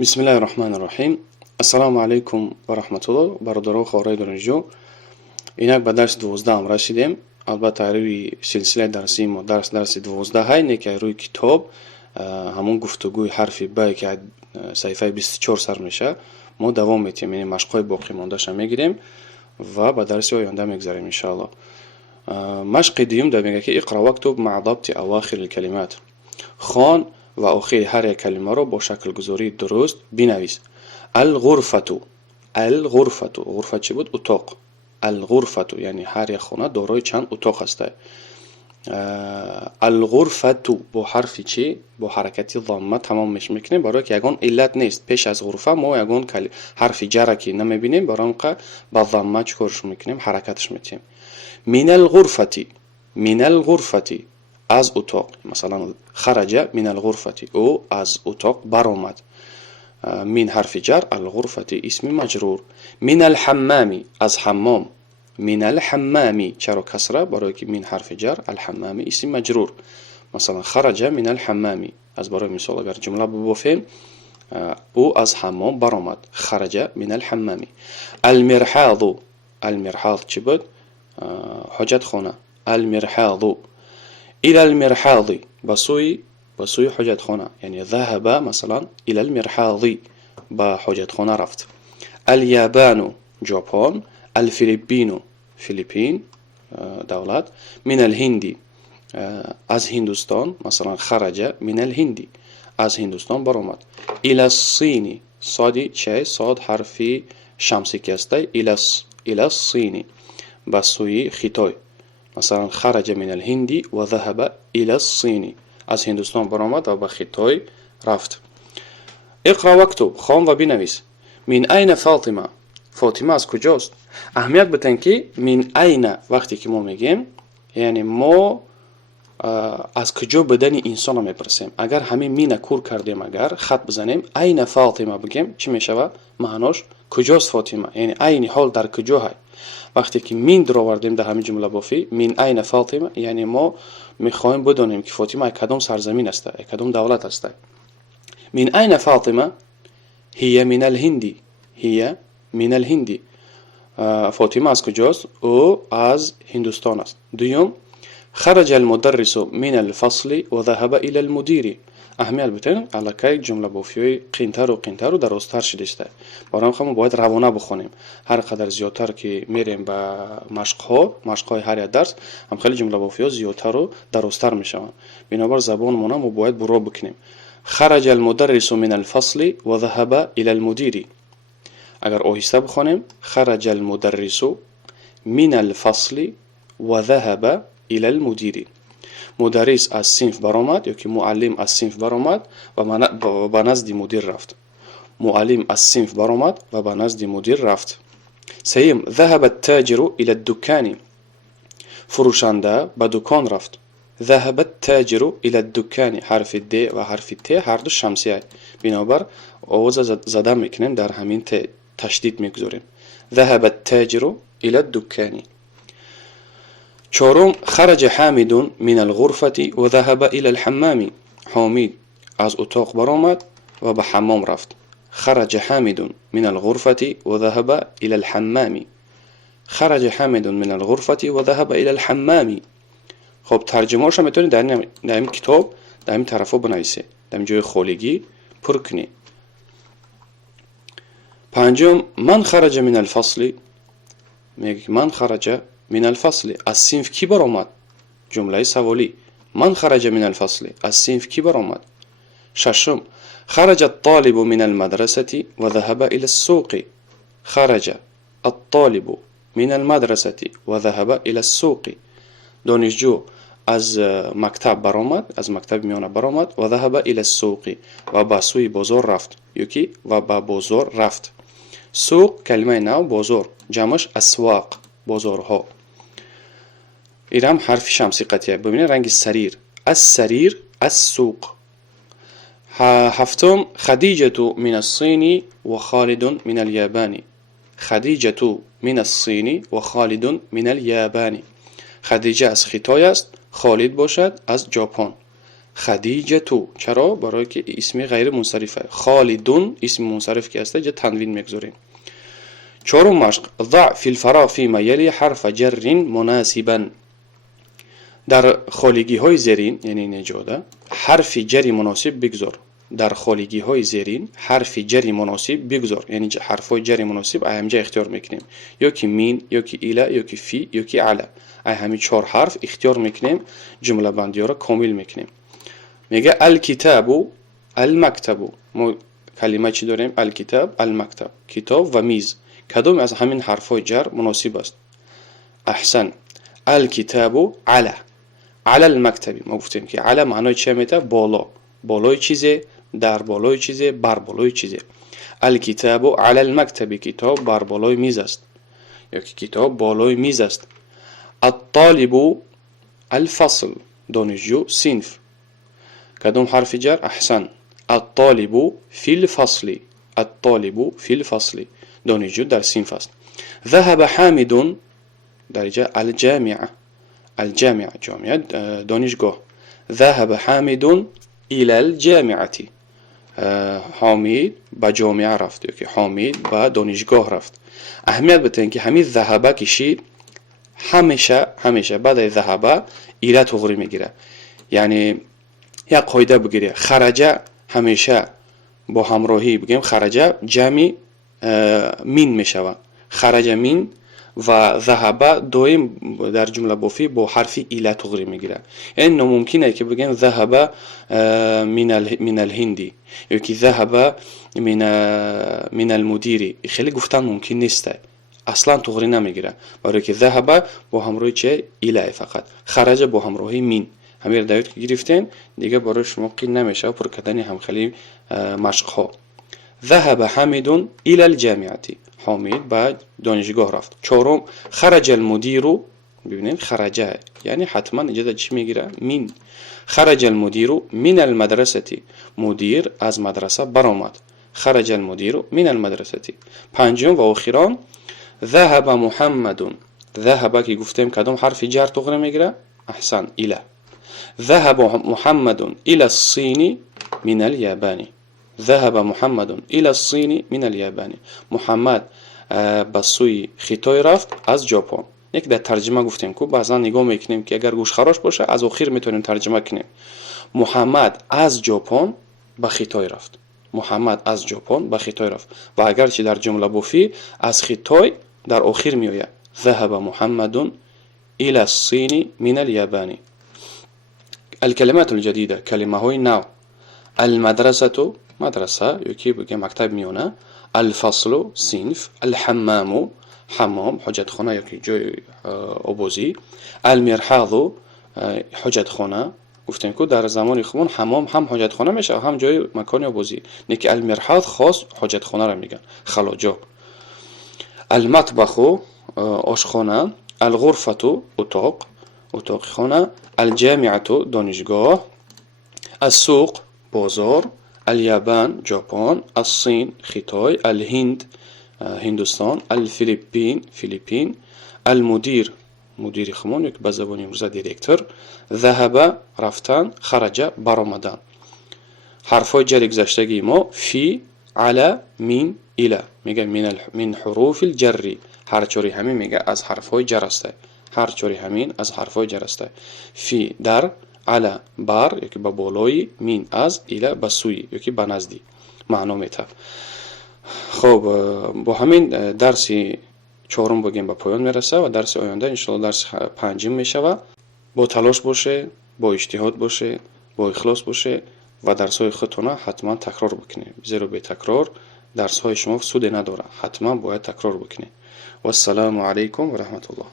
بسم الله الرحمن الرحیم. السلام علیکم و رحمت الله. برادران خورای دانشجو، اینک به درس 12 رسیدیم. البته روی سلسله درسی ما درس 12 های که روی کتاب همون گفتگوی حرف ب که صفحه 24 سر میشه ما دوام میتیم، یعنی مشقای باقی ماندهش میگیریم و به درس آینده میگذاریم ان شاء الله. مشق دیوم در میگه که اقرا واکتب مع ضبط اواخر الکلمات. خوان و آخر هر یک کلمه رو با شکل گذاری درست بنویس. الغرفة. الغرفة، غرفه چی بود؟ اتاق. الغرفة یعنی هر یک خانه دارای چند اتاق است. الغرفة با حرف چی؟ با حرکتی ضمه تمام میکنیم، برای که یگان علت نیست. پیش از غرفه ما یگان حرف جر که نمیبینیم، برای اونقدر با ضمه چکارش میکنیم؟ حرکتش میتیم. من الغرفة. من الغرفة از اتاق. مثلا خرج من الغرفة، او از اتاق برآمد. من حرف جر، الغرفة اسم مجرور. من الحمام از حمام. من الحمام چرا کسره؟ برای که من حرف جر، الحمام اسم مجرور. مثلا خرج من الحمام، از برای مثال اگر جمله ببافیم او از حمام برآمد. خرج من الحمام. المرحاض. المرحاض چی بود؟ حاجت خانه. المرحاض. الى المرحاض بسوی حاجت خانه، یعنی ذهب مثلا الى المرحاض، با حاجت خانه رفت. اليابان ژاپن. الفiliپین فیلیپین دولت. من الهند از هندوستان، مثلا خرج من الهند از هندوستان برآمد. الى الصین صادی چه؟ صاد حرفی شمسی که است. الى الصین بسوی خطای، مثلا خرج من الهند و ذهب الى الصین از هندوستان برآمد و به خطای رفت. اقرا واکتب خوان و بنویس. من این فاطمه. فاطمه از کجاست؟ اهمیت بدین که من این وقتی که ما میگیم یعنی ما از کجا بدن انسان میپرسیم. اگر همین مین کور کردیم، اگر خط بزنیم این فاطمه بگیم چی میشود؟ معناش کجاست فاطمه، یعنی این حال در کجا های. وقتی که من در آوردیم در همین جمله بافی من این فاطمه، یعنی ما میخوایم بدونیم که فاطمه کدام سرزمین است، کدام دولت است. من این فاطمه؟ هي من الهند. هي من الهند. فاطمه از کجاست؟ او از هندوستان است. دوم، خرج المدرس من الفصل و ذهب الى المدير. اهمیت بتین علاقه جمله بافیوی قینتر و درستتر شده است. برای همون باید روانه بخونیم. هر قدر زیادتر که میریم به مشق‌های هر یک درس، هم خیلی جمله بافی‌ها زیادتر و درستتر میشوند. بنابر زبانمون ما باید برو بکنیم. خرج المدرس من الفصل و ذهب الى المدير. اگر آهسته بخونیم خرج المدرس من الفصل و ذهب الى المدير. مدرس از صنف برآمد، یا که معلم از صنف برآمد و به نزد مدیر رفت. معلم از صنف برآمد و به نزد مدیر رفت. سوم، ذهب التاجر الى الدکان. فروشنده به دکان رفت. ذهب التاجر الى الدکان، حرف د و حرف ت هر دو شمسی، بنابر آواز زده میکنیم، در همین ت تشدید میگذاریم. ذهب التاجر الى الدکان. چهارم، خرج حامد من الغرفة و ذهب الى الحمام. حامد از اتاق برآمد و به حمام رفت. خرج حامد من الغرفة و ذهب الى الحمام. خرج حامد من الغرفة و ذهب الى الحمام. خب ترجمه‌اش هم میتونید در این کتاب در این طرفا بنویسید، در این جای خالیگی پر کنید. پنجم، من خرج من الفصل. میگه من خرج من الفصل، از صنف کی برآمد؟ جمله سوالی. من خرج من الفصل، از صنف کی برآمد؟ ششم، خرج الطالب من المدرسة و ذهب الى السوق. خرج الطالب من المدرسة و ذهب الى السوق. دانشجو از مکتب برآمد، از مکتب میانه برآمد و ذهب الى السوق و به سوی بازار رفت. یکی و به بازار رفت. سوق کلمه نو بازار، جمعش اسواق، بازارها. ایرم حرف شمسی قطعه. ببینید رنگ سریر. السریر السوق. هفتم، خدیجة من الصين و خالد من اليابان. خدیجة من الصين و خالد من اليابان. خدیجه از خطای است، خالد باشد از ژاپن. خدیجتو. چرا؟ برای که اسم غیر منصرفه. خالدون اسم منصرف که هسته جا تنوین میگذاریم. چهارم مشق، ضع فی الفراغ فیما یلی حرف جر مناسبا. در خالیگی های زیرین یعنی نجاده حرف جری مناسب بگذار. در خالیگی های زیرین حرف جری مناسب بگذار، یعنی حرف های جری مناسب همجا اختیار میکنیم، یا که مین، یا که ایلا، یا که فی، یا که علا. همین چهار حرف اختیار میکنیم، جمله بندی ها را کامل میکنیم. میگه الکتاب المکتب. ما کلمه چی داریم؟ الکتاب، المکتب، کتاب و میز. کدام از همین حرف های جر مناسب است؟ احسن. الکتاب علا، علا المکتبی. ما گفتیم که علا معنای چه میده؟ بالا، بالای چیزه، در بالای چیزه، بر بالای چیزه. الکتاب علی المکتب، کتاب بر بالای میز است، یا که کتاب بالای میز است. الطالب الفصل، دانشجو صنف. کدام حرف جر؟ احسن. الطالب فی الفصل، الطالب فی الفصل، دانشجو در صنف است. ذهب حامد درجه الجامعه، الجامعه جامعه دانشگاه. ذهب حامد الى الجامعه، حامد به جامعه رفت، یا که حامد به دانشگاه رفت. اهمیت بتین که همین ذهبه کشید همیشه بعد ذهبه ایله تغری میگیره. یعنی یک قاعده بگیره، خرجه همیشه با همراهی بگیم خرجه جمع مین میشود. خرجه مین و ذهبه دائم در جمله بافی با حرف ایله تغری میگیره. یعنی ناممکنه که بگیم ذهبه من الهندی، یا که ذهبه من المدیری. خیلی گفتن ممکن نیسته، اصلا تغری نمیگیره، برای که ذهبه با همراهی چه؟ ایله فقط. خرجه با همراهی مین. همین رو دایت که گرفتین دیگه برای شما قید نمیشه و پر کردن هم خیلی مشق ها. ذهب حامد الى الجامعه، حامد به دانشگاه رفت. چهارم خرج المدیر. ببینید خرجه یعنی حتما اینجا چی میگیره؟ مین. خرج المدیر من المدرسه، مدیر از مدرسه برآمد. خرج المدیر من المدرسه. پنجم و اخیرا ذهب محمد. ذهب که گفتیم کدام حرف جر تغری میگیره؟ احسن، اله. ذهب محمد الى الصين من اليابان. ذهب محمد الى الصين من اليابان. محمد به سوی خطای رفت از ژاپن. یک در ترجمه گفتیم که بعضا نگاه میکنیم که اگر گوش خراش باشه از آخر میتونیم ترجمه کنیم. محمد از ژاپن به خطای رفت. محمد از ژاپن به خطای رفت. و اگر چه در جمله بافی از خطای در آخر میآید. ذهب محمد الى الصين من اليابان. الكلمات الجديدة، كلمة هوي نو. المدرسة مدرسة، يكي بگه مكتب میونه. الفصل صنف. الحمام حمام، حجت خانه یکی جای آبازی. المرحاض حجت خانه. گفتیم که در زمان خودمون حمام هم حجت خانه میشه و هم جای مکان آبازی. نیکی المرحاض خاص حجت خانه را میگن، خلاجا. المطبخ آشخانه. الغرفة اتاق، اتاق خانه. الجامعة دانشگاه. السوق بازار. اليابان ژاپن. الصين خطای. الهند هندوستان. الفiliپین فیلیپین. المدیر مدیر خمون یک به زبان امروزه دیرکتور. ذهب رفتن. خرج برآمدن. حرفای جر گذشتگی ما فی، علی، من، الی. میگه من حروف الجر. هر چوری همین میگه از حرفای جر است. هر چوری همین از حرفای جر است. فی در، علی بر، یکی به بالای، من از، الی به سوی، یکی به نزدی معنا میده. خب با همین درس چهارم بگیم به پایان میرسه و درس آینده انشاءالله درس پنجم میشه. با تلاش باشه، با اجتهاد باشه، با اخلاص باشه و درس های خودتون حتما تکرار بکنید. زیرا به تکرار درس های شما سود نداره، حتما باید تکرار بکنید. و السلام علیکم و رحمت الله.